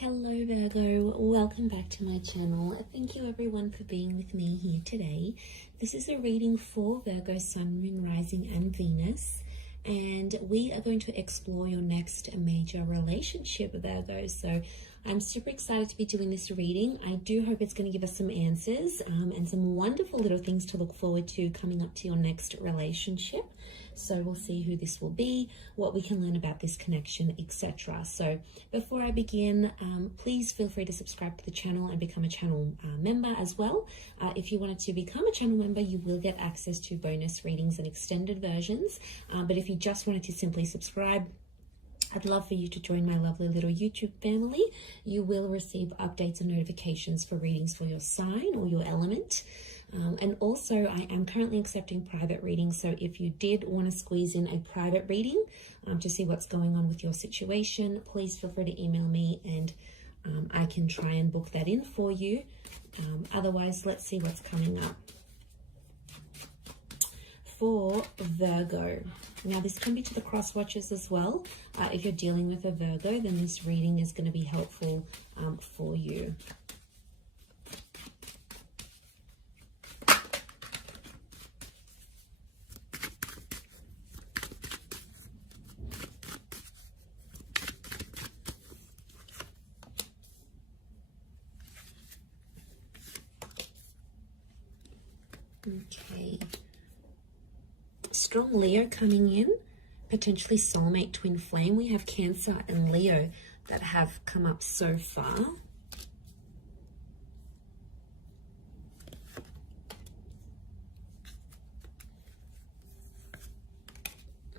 Hello Virgo, welcome back to my channel. Thank you everyone for being with me here today. This is a reading for Virgo, Sun, Moon, Rising and Venus, and we are going to explore your next major relationship, Virgo. So I'm super excited to be doing this reading. I do hope it's going to give us some answers and some wonderful little things to look forward to coming up to your next relationship. So we'll see who this will be, what we can learn about this connection, etc. So before I begin, please feel free to subscribe to the channel and become a channel member as well. If you wanted to become a channel member, you will get access to bonus readings and extended versions. But if you just wanted to simply subscribe, I'd love for you to join my lovely little YouTube family. You will receive updates and notifications for readings for your sign or your element. And also I am currently accepting private readings. So if you did want to squeeze in a private reading to see what's going on with your situation, please feel free to email me and I can try and book that in for you. Otherwise, let's see what's coming up for Virgo. Now this can be to the cross watchers as well. If you're dealing with a Virgo, then this reading is going to be helpful for you. Okay. Strong Leo coming in, potentially soulmate twin flame. We have Cancer and Leo that have come up so far.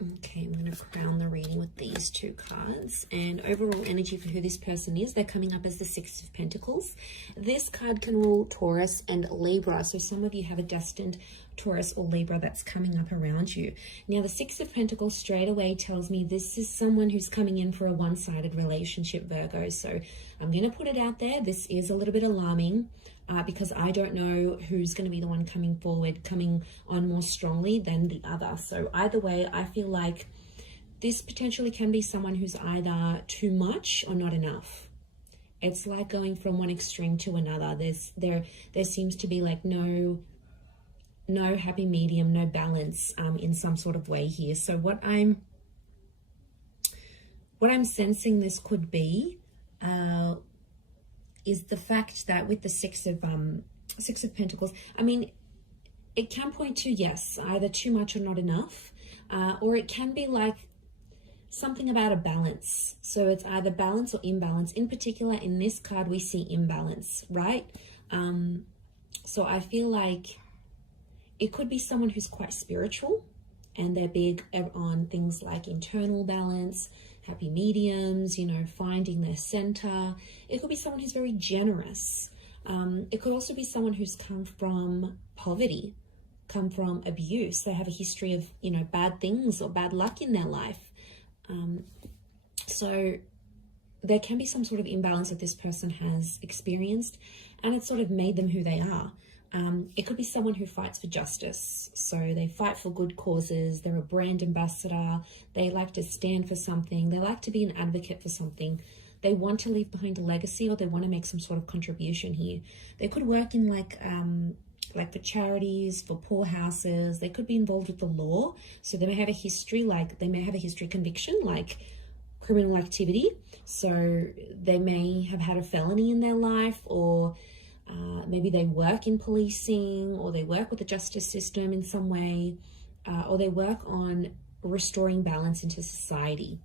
Okay, I'm going to crown the reading with these two cards. And overall energy for who this person is, they're coming up as the Six of Pentacles. This card can rule Taurus and Libra. So some of you have a destined Taurus or Libra that's coming up around you. Now, the Six of Pentacles straight away tells me this is someone who's coming in for a one-sided relationship, Virgo. So I'm going to put it out there. This is a little bit alarming. Because I don't know who's going to be the one coming forward, coming on more strongly than the other. So either way, I feel like this potentially can be someone who's either too much or not enough. It's like going from one extreme to another. There seems to be like no happy medium, no balance in some sort of way here. So what I'm sensing this could be is the fact that with the Six of Pentacles, I mean, it can point to, yes, either too much or not enough, or it can be like something about a balance. So it's either balance or imbalance. In particular, in this card, we see imbalance, right? So I feel like it could be someone who's quite spiritual and they're big on things like internal balance, happy mediums, you know, finding their center. It could be someone who's very generous. It could also be someone who's come from poverty, come from abuse. They have a history of, you know, bad things or bad luck in their life. So there can be some sort of imbalance that this person has experienced, and it's sort of made them who they are. It could be someone who fights for justice. So they fight for good causes. They're a brand ambassador. They like to stand for something. They like to be an advocate for something. They want to leave behind a legacy, or they want to make some sort of contribution here. They could work in like for charities, for poor houses. They could be involved with the law. So they may have a history, like they may have a history conviction, like criminal activity. So they may have had a felony in their life, or maybe they work in policing, or they work with the justice system in some way, or they work on restoring balance into society.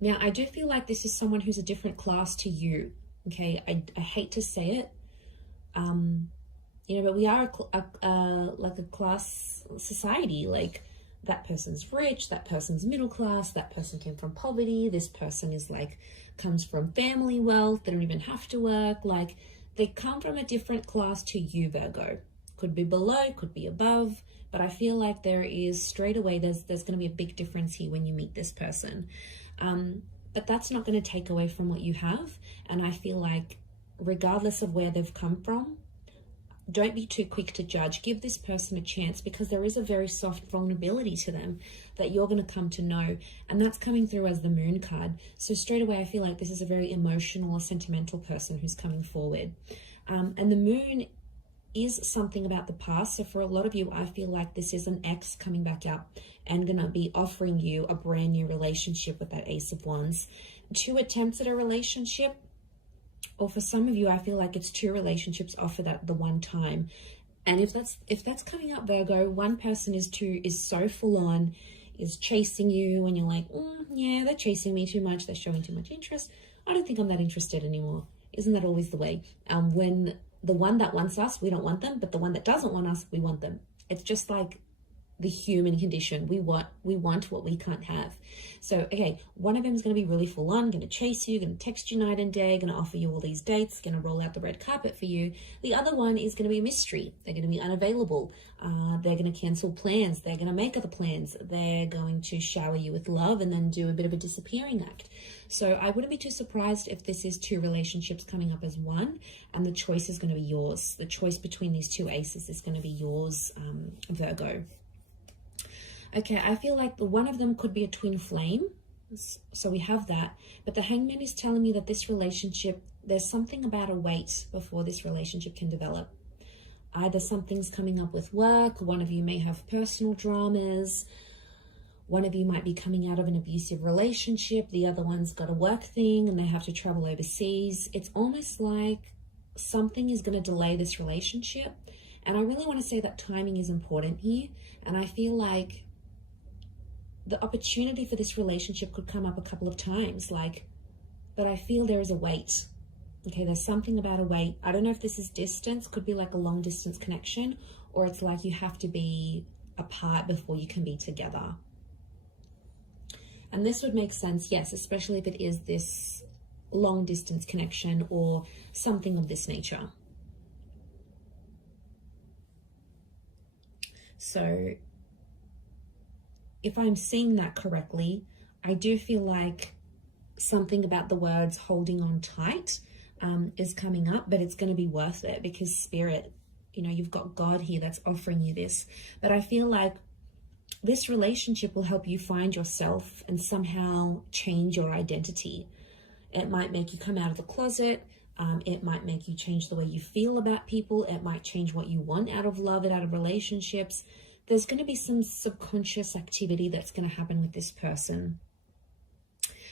Now, I do feel like this is someone who's a different class to you, okay? I hate to say it, you know, but we are like a class society. Like, that person's rich, that person's middle class, that person came from poverty, this person is like, comes from family wealth, they don't even have to work. Like, they come from a different class to you, Virgo. Could be below, could be above, but I feel like there is straight away, there's going to be a big difference here when you meet this person. But that's not going to take away from what you have. And I feel like regardless of where they've come from, don't be too quick to judge. Give this person a chance, because there is a very soft vulnerability to them that you're going to come to know. And that's coming through as the moon card. So straight away, I feel like this is a very emotional or sentimental person who's coming forward. And the moon is something about the past. So for a lot of you, I feel like this is an ex coming back up and going to be offering you a brand new relationship with that Ace of Wands. 2 attempts at a relationship, or for some of you, I feel like it's 2 relationships offered at the one time. And if that's coming up, Virgo, one person is so full on, is chasing you, and you're like, yeah, they're chasing me too much, they're showing too much interest. I don't think I'm that interested anymore. Isn't that always the way? When the one that wants us, we don't want them, but the one that doesn't want us, we want them. It's just like the human condition. We want what we can't have. So, okay, one of them is going to be really full on, going to chase you, going to text you night and day, going to offer you all these dates, going to roll out the red carpet for you. The other one is going to be a mystery. They're going to be unavailable. They're going to cancel plans. They're going to make other plans. They're going to shower you with love and then do a bit of a disappearing act. So I wouldn't be too surprised if this is 2 relationships coming up as one, and the choice is going to be yours. The choice between these 2 aces is going to be yours, Virgo. Okay, I feel like the one of them could be a twin flame. So we have that. But the Hangman is telling me that this relationship, there's something about a wait before this relationship can develop. Either something's coming up with work, one of you may have personal dramas, one of you might be coming out of an abusive relationship, the other one's got a work thing and they have to travel overseas. It's almost like something is going to delay this relationship. And I really want to say that timing is important here. And I feel like the opportunity for this relationship could come up a couple of times, but I feel there is a wait. Okay, there's something about a wait. I don't know if this is distance, could be like a long distance connection, or it's like you have to be apart before you can be together. And this would make sense, yes, especially if it is this long distance connection or something of this nature. So if I'm seeing that correctly, I do feel like something about the words holding on tight is coming up, but it's going to be worth it because Spirit, you've got God here that's offering you this. But I feel like this relationship will help you find yourself and somehow change your identity. It might make you come out of the closet. It might make you change the way you feel about people. It might change what you want out of love and out of relationships. There's going to be some subconscious activity that's going to happen with this person.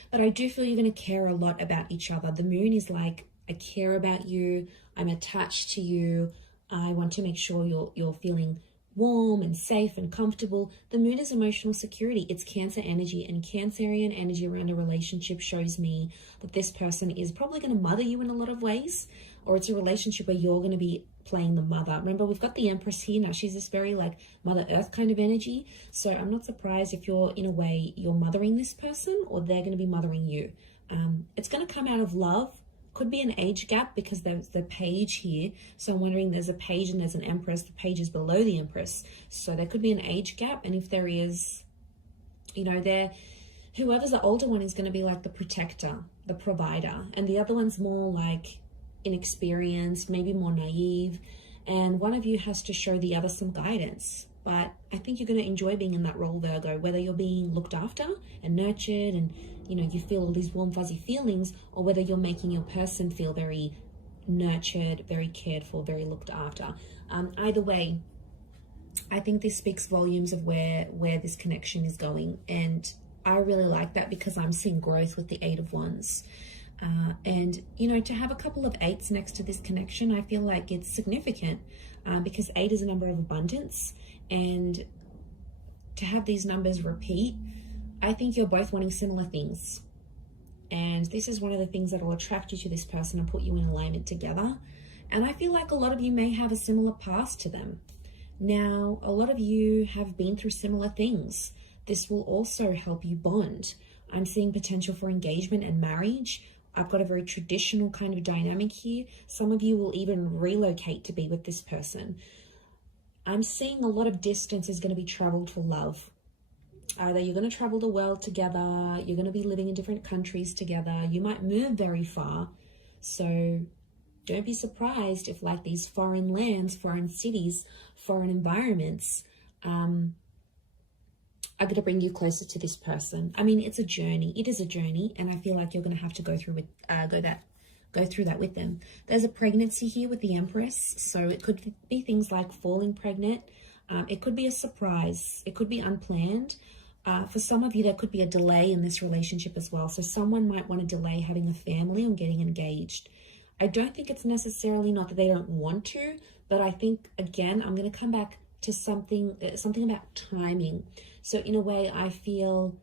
But I do feel you're going to care a lot about each other. The moon is like, I care about you. I'm attached to you. I want to make sure you're feeling warm and safe and comfortable. The moon is emotional security. It's Cancer energy, and Cancerian energy around a relationship shows me that this person is probably going to mother you in a lot of ways, or it's a relationship where you're going to be playing the mother. Remember, we've got the Empress here now. She's this very like Mother Earth kind of energy. So I'm not surprised if you're, in a way, you're mothering this person or they're going to be mothering you. It's going to come out of love. Could be an age gap because there's the page here. So I'm wondering, there's a page and there's an Empress. The page is below the Empress. So there could be an age gap. And if there is, whoever's the older one is going to be like the protector, the provider. And the other one's more like inexperienced, maybe more naive, and one of you has to show the other some guidance. But I think you're going to enjoy being in that role, Virgo, whether you're being looked after and nurtured and you feel all these warm fuzzy feelings, or whether you're making your person feel very nurtured, very cared for, very looked after. Either way, I think this speaks volumes of where this connection is going, and I really like that because I'm seeing growth with the 8 of Wands. And to have a couple of 8s next to this connection, I feel like it's significant because 8 is a number of abundance, and to have these numbers repeat, I think you're both wanting similar things. And this is one of the things that will attract you to this person and put you in alignment together. And I feel like a lot of you may have a similar past to them. Now, a lot of you have been through similar things. This will also help you bond. I'm seeing potential for engagement and marriage. I've got a very traditional kind of dynamic here. Some of you will even relocate to be with this person. I'm seeing a lot of distance is going to be traveled for love. Either you're going to travel the world together, you're going to be living in different countries together, you might move very far. So don't be surprised if like these foreign lands, foreign cities, foreign environments are going to bring you closer to this person. I mean, it's a journey. It is a journey, and I feel like you're going to have to go through that with them. There's a pregnancy here with the Empress, so it could be things like falling pregnant. It could be a surprise. It could be unplanned. For some of you, there could be a delay in this relationship as well. So someone might want to delay having a family or getting engaged. I don't think it's necessarily not that they don't want to, but I think, again, I'm going to come back to something about timing. So in a way, I feel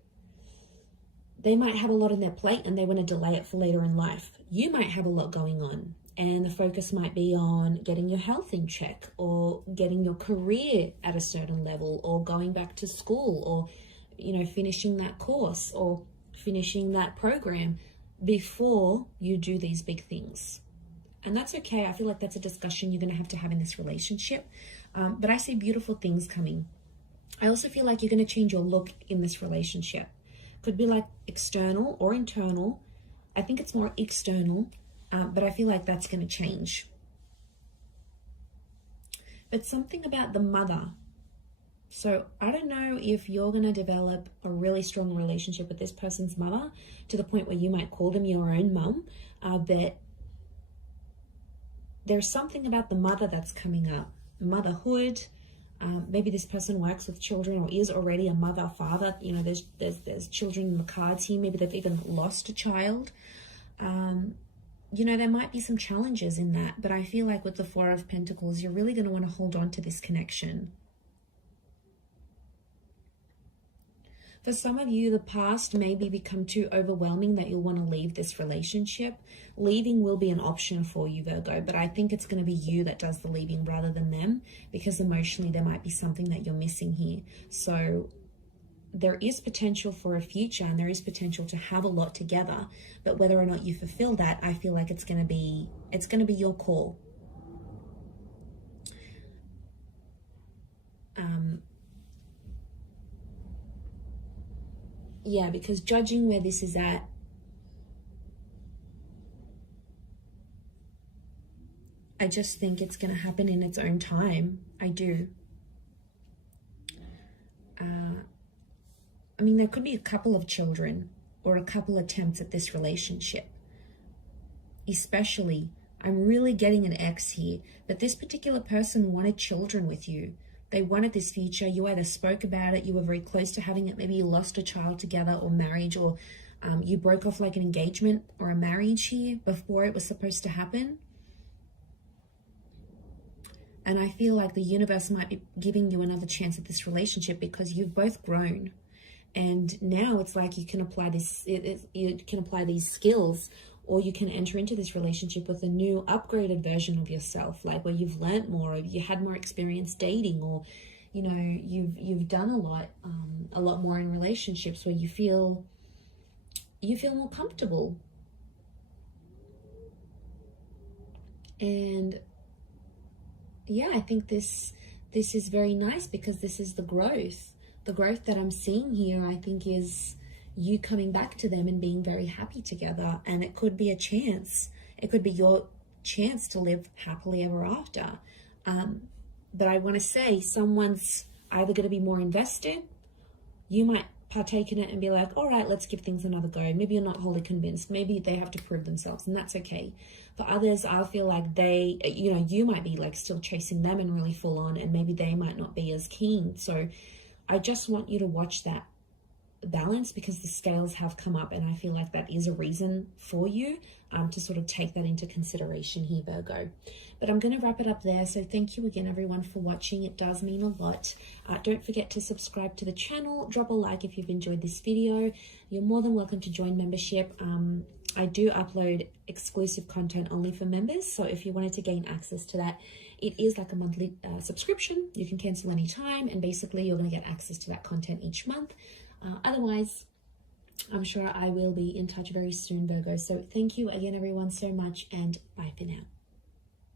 they might have a lot on their plate and they want to delay it for later in life. You might have a lot going on, and the focus might be on getting your health in check, or getting your career at a certain level, or going back to school, or, you know, finishing that course or finishing that program before you do these big things. And that's okay. I feel like that's a discussion you're going to have in this relationship. But I see beautiful things coming. I also feel like you're going to change your look in this relationship. Could be like external or internal. I think it's more external, but I feel like that's going to change. But something about the mother. So I don't know if you're going to develop a really strong relationship with this person's mother to the point where you might call them your own mum, but there's something about the mother that's coming up. Motherhood. Maybe this person works with children or is already a mother, father. You know, there's children in the cards here. Maybe they've even lost a child. You know, there might be some challenges in that, but I feel like with the Four of Pentacles, you're really going to want to hold on to this connection. For some of you, the past may become too overwhelming that you'll want to leave this relationship. Leaving will be an option for you, Virgo, but I think it's going to be you that does the leaving rather than them, because emotionally there might be something that you're missing here. So there is potential for a future, and there is potential to have a lot together, but whether or not you fulfill that, I feel like it's going to be your call. Yeah, because judging where this is at, I just think it's going to happen in its own time. I do. I mean, there could be a couple of children or a couple attempts at this relationship. Especially, I'm really getting an X here, but this particular person wanted children with you. They wanted this future. You either spoke about it, you were very close to having it, maybe you lost a child together, or marriage, or you broke off like an engagement or a marriage here before it was supposed to happen. And I feel like the universe might be giving you another chance at this relationship because you've both grown. And now it's like you can apply this, you can apply these skills, or you can enter into this relationship with a new upgraded version of yourself, like where you've learnt more, or you had more experience dating, or, you know, you've done a lot more in relationships where you feel more comfortable. And yeah, I think this is very nice, because this is the growth. The growth that I'm seeing here, I think, is you coming back to them and being very happy together. And it could be a chance. It could be your chance to live happily ever after. But I want to say someone's either going to be more invested. You might partake in it and be like, all right, let's give things another go. Maybe you're not wholly convinced. Maybe they have to prove themselves, and that's okay. For others, I feel like they, you know, you might be like still chasing them and really full on, and maybe they might not be as keen. So I just want you to watch that balance, because the scales have come up, and I feel like that is a reason for you to sort of take that into consideration here, Virgo. But I'm going to wrap it up there. So thank you again, everyone, for watching. It does mean a lot. Don't forget to subscribe to the channel. Drop a like if you've enjoyed this video. You're more than welcome to join membership. I do upload exclusive content only for members, so if you wanted to gain access to that, it is like a monthly subscription. You can cancel anytime, and basically you're going to get access to that content each month. Otherwise, I'm sure I will be in touch very soon, Virgo. So thank you again, everyone, so much, and bye for now.